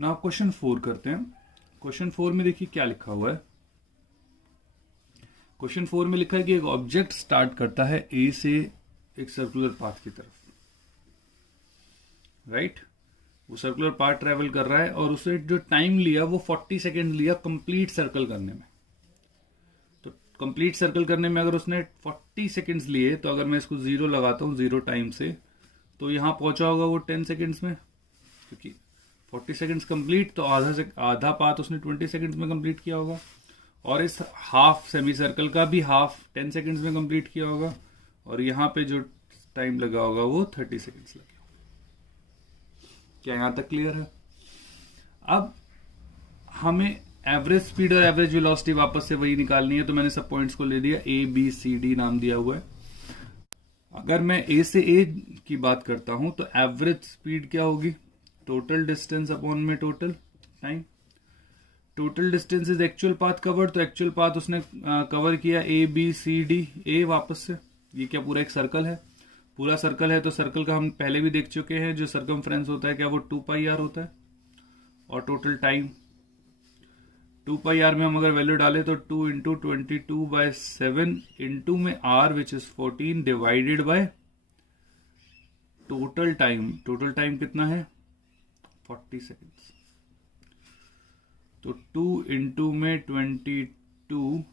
ना क्वेश्चन 4 करते हैं। क्वेश्चन 4 में देखिए क्या लिखा हुआ है। क्वेश्चन 4 में लिखा है कि एक ऑब्जेक्ट स्टार्ट करता है ए से एक सर्कुलर पाथ की तरफ, राइट। वो सर्कुलर पाथ ट्रेवल कर रहा है और उसे जो टाइम लिया वो 40 सेकेंड लिया कंप्लीट सर्कल करने में। तो कंप्लीट सर्कल करने में अगर उसने 40 सेकेंड्स लिए तो अगर मैं इसको 0 लगाता हूं 0 टाइम से, तो यहां पहुंचा होगा वो 10 सेकेंड्स में, क्योंकि 40 सेकेंड्स कंप्लीट, तो आधा पाथ उसने 20 सेकेंड्स में कंप्लीट किया होगा। और इस हाफ सेमी सर्कल का भी हाफ 10 सेकेंड्स में कंप्लीट किया होगा। और यहां पे जो टाइम लगा होगा वो 30 सेकेंड्स लगे। क्या यहां तक क्लियर है? अब हमें एवरेज स्पीड और एवरेज वेलोसिटी वापस से वही निकालनी है, तो मैंने सब पॉइंट्स को ले दिया, ए बी सी डी नाम दिया हुआ है। अगर मैं ए से ए की बात करता हूं तो एवरेज स्पीड क्या होगी? टोटल डिस्टेंस अपॉन में total time. Total distance is actual path covered, तो एक्चुअल पाथ उसने कवर किया A B C D A वापस से। ये क्या पूरा एक सर्कल है? पूरा सर्कल है, तो सर्कल का हम पहले भी देख चुके हैं, जो सर्कमफ्रेंस होता है क्या वो 2 पाई आर होता है। और टोटल टाइम 2 पाई आर में हम अगर वैल्यू डालें तो 2 इंटू 22/7 इंटू में R which is 14 divided by total time. Total time कितना है? 40 सेकेंड्स। तो 2 इंटू में 22,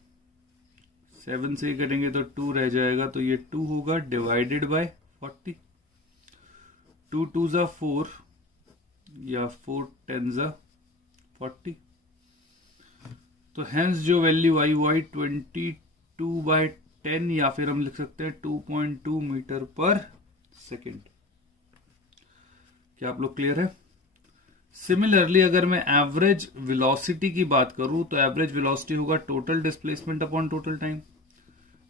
7 से करेंगे तो 2 रह जाएगा, तो ये 2 होगा डिवाइडेड बाय 40। 2 2 जा 4 या 4 10 जा 40। तो हेंस जो वैल्यू आई वो आई 22/10, या फिर हम लिख सकते हैं 2.2 मीटर पर सेकेंड। क्या आप लोग क्लियर है? सिमिलरली अगर मैं एवरेज वेलोसिटी की बात करूं तो एवरेज वेलोसिटी होगा total displacement upon total time.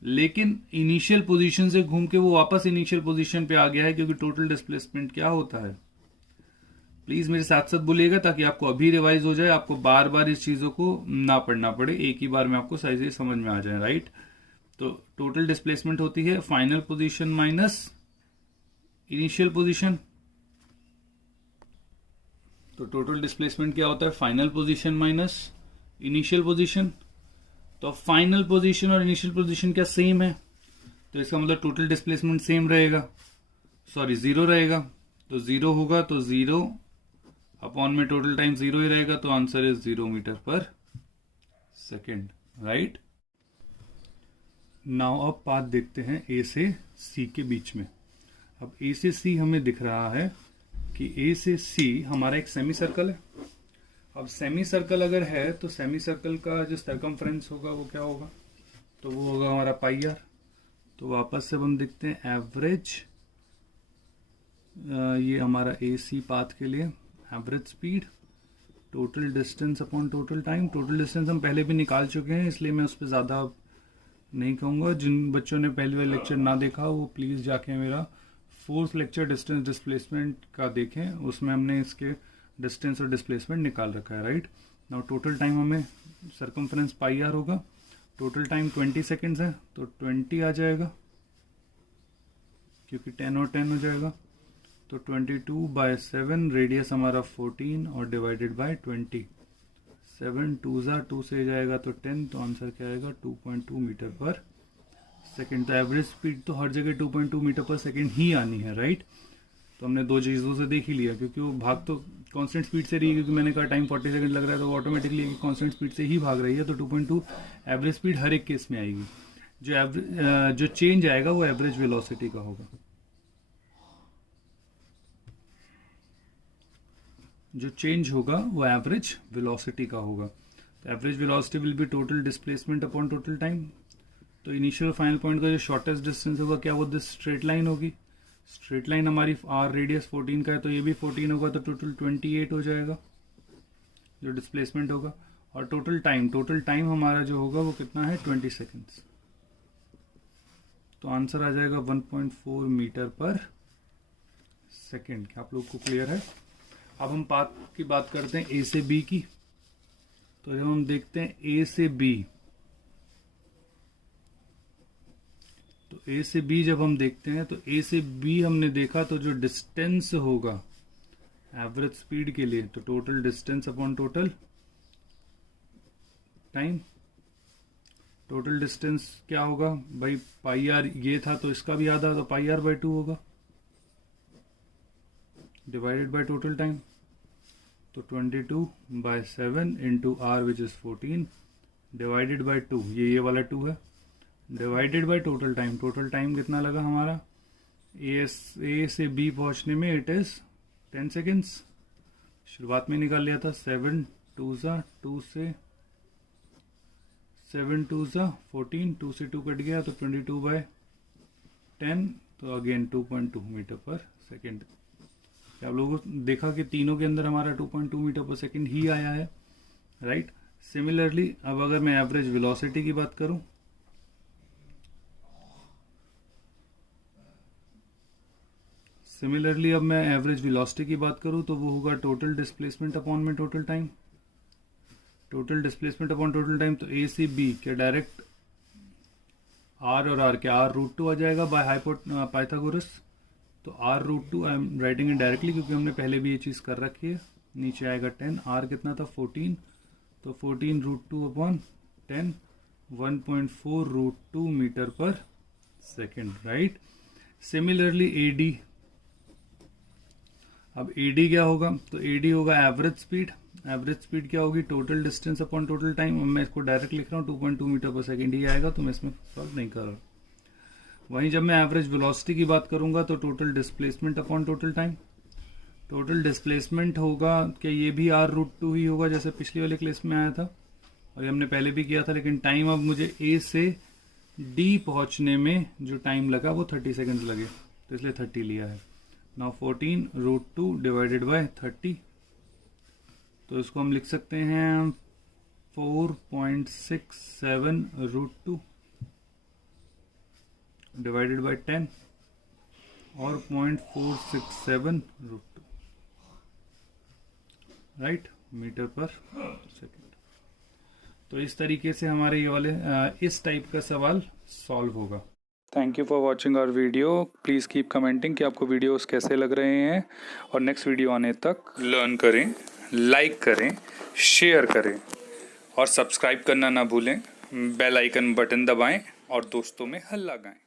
लेकिन इनिशियल पोजीशन से घूम के वो वापस इनिशियल पोजीशन पे आ गया है, क्योंकि टोटल डिस्प्लेसमेंट क्या होता है? प्लीज मेरे साथ साथ बोलिएगा ताकि आपको अभी रिवाइज हो जाए, आपको बार बार इस चीजों को ना पढ़ना पड़े, एक ही बार में आपको सही से समझ में आ जाए, राइट। तो टोटल डिस्प्लेसमेंट होती है final position minus initial position. तो टोटल डिस्प्लेसमेंट क्या होता है? Final position minus initial position. तो फाइनल पोजीशन और इनिशियल पोजीशन क्या सेम है? तो इसका मतलब टोटल डिस्प्लेसमेंट सेम रहेगा, सॉरी 0 रहेगा। तो 0 होगा तो 0 अपॉन में टोटल टाइम 0 ही रहेगा, तो आंसर इज 0 मीटर पर सेकेंड, राइट। नाउ अब पाथ देखते हैं ए से सी के बीच में। अब ए से सी हमें दिख रहा है कि ए से सी हमारा एक सेमी सर्कल है। अब सेमी सर्कल अगर है तो सेमी सर्कल का जो सर्कमफ्रेंस होगा वो क्या होगा? तो वो होगा हमारा पाई आर। तो वापस से हम देखते हैं एवरेज, ये हमारा ए सी पाथ के लिए average speed, total distance upon total time. Total distance हम पहले भी निकाल चुके हैं, इसलिए मैं उस पर ज़्यादा नहीं कहूँगा। जिन बच्चों ने पहले वाला लेक्चर ना देखा वो प्लीज़ जाके मेरा 4th लेक्चर डिस्टेंस डिस्प्लेसमेंट का देखें, उसमें हमने इसके डिस्टेंस और डिस्प्लेसमेंट निकाल रखा है, राइट। नाउ टोटल टाइम हमें सर्कमफ्रेंस पाई आर होगा, टोटल टाइम 20 सेकेंड्स है तो 20 आ जाएगा, क्योंकि 10 और 10 हो जाएगा। तो 22/7, रेडियस हमारा 14 और डिवाइडेड बाय 20। 7 2 जा 2 से जाएगा तो 10, तो आंसर क्या आएगा? 2.2 मीटर पर सेकेंड। तो एवरेज स्पीड तो हर जगह 2.2 मीटर पर सेकेंड ही आनी है, राइट। तो हमने दो चीज़ों से देख ही लिया, क्योंकि वो भाग तो कांस्टेंट स्पीड से रही है, क्योंकि मैंने कहा टाइम 40 सेकंड लग रहा है, तो ऑटोमेटिकली कांस्टेंट स्पीड से ही भाग रही है। तो 2.2 एवरेज स्पीड हर एक केस में आएगी। जो चेंज आएगा वो एवरेज वेलोसिटी का होगा। जो चेंज होगा वो एवरेज वेलोसिटी का होगा। तो average velocity will be total displacement upon total time. तो इनिशियल फाइनल पॉइंट का जो शॉर्टेस्ट डिस्टेंस होगा क्या वो दिस स्ट्रेट लाइन होगी। स्ट्रेट लाइन हमारी आर रेडियस 14 का है, तो ये भी 14 होगा, तो टोटल 28 हो जाएगा जो डिस्प्लेसमेंट होगा। और टोटल टाइम हमारा जो होगा वो कितना है? 20 सेकेंड्स। तो आंसर आ जाएगा 1.4 मीटर पर सेकेंड। क्या आप लोग को क्लियर है? अब हम पाथ की बात करते हैं ए से बी की। तो जब हम देखते हैं ए से बी, तो ए से बी जब हम देखते हैं तो ए से बी हमने देखा तो जो डिस्टेंस होगा एवरेज स्पीड के लिए तो total distance upon total time. Total distance क्या होगा भाई, पाई आर ये था तो इसका भी आधा, तो पाई आर बाई 2 होगा डिवाइडेड बाय टोटल टाइम। तो 22/7 into R which is 14 divided by 2, ये वाला 2 है, divided by total time. Total time कितना लगा हमारा ए से बी पहुंचने में, इट इज 10 सेकेंड्स। शुरुआत में निकाल लिया था 7 2 से 7 2 14, 2 से 2 कट गया तो 22/10, तो अगेन 2.2 मीटर पर सेकेंड। आप लोगों को देखा कि तीनों के अंदर हमारा 2.2 मीटर पर सेकेंड ही आया है, राइट। सिमिलरली अब अगर मैं एवरेज वेलोसिटी की बात करूं, अब मैं एवरेज वेलोसिटी की बात करूं तो वो होगा टोटल डिस्प्लेसमेंट अपॉन में total time. Total displacement upon total time, तो ए से बी क्या डायरेक्ट आर और आर क्या r√2 आ जाएगा बाय पाइथागोरस। तो r√2 I am writing it directly क्योंकि हमने पहले भी ये चीज कर रखी है। नीचे आएगा 10, r कितना था 14, तो 14√2 अपॉन 10, 1.4√2 मीटर पर सेकेंड, राइट। सिमिलरली एडी, अब एडी क्या होगा, तो एडी होगा एवरेज स्पीड। एवरेज स्पीड क्या होगी, total distance upon total time. मैं इसको डायरेक्ट लिख रहा हूँ 2.2 मीटर पर सेकेंड ही आएगा, तो मैं इसमें सॉल्व नहीं कर रहा। वहीं जब मैं एवरेज वेलोसिटी की बात करूंगा तो total displacement upon total time. Total displacement होगा कि ये भी r√2 ही होगा जैसे पिछली वाले केस में आया था और ये हमने पहले भी किया था, लेकिन टाइम अब मुझे ए से डी पहुंचने में जो टाइम लगा वो 30 सेकेंड्स लगे, तो इसलिए 30 लिया है। नाउ 14√2 डिवाइडेड बाय 30, तो इसको हम लिख सकते हैं 4.67√2 डिवाइडेड बाय 10 और 0.467√2, राइट, मीटर पर सेकेंड। तो इस तरीके से हमारे ये वाले इस टाइप का सवाल सॉल्व होगा। Thank you for watching our video. Please keep commenting कि आपको वीडियोस कैसे लग रहे हैं, और नेक्स्ट वीडियो आने तक लर्न करें, लाइक करें, शेयर करें और सब्सक्राइब करना ना भूलें। बेल आइकन बटन दबाएं और दोस्तों में हल्ला गाएं।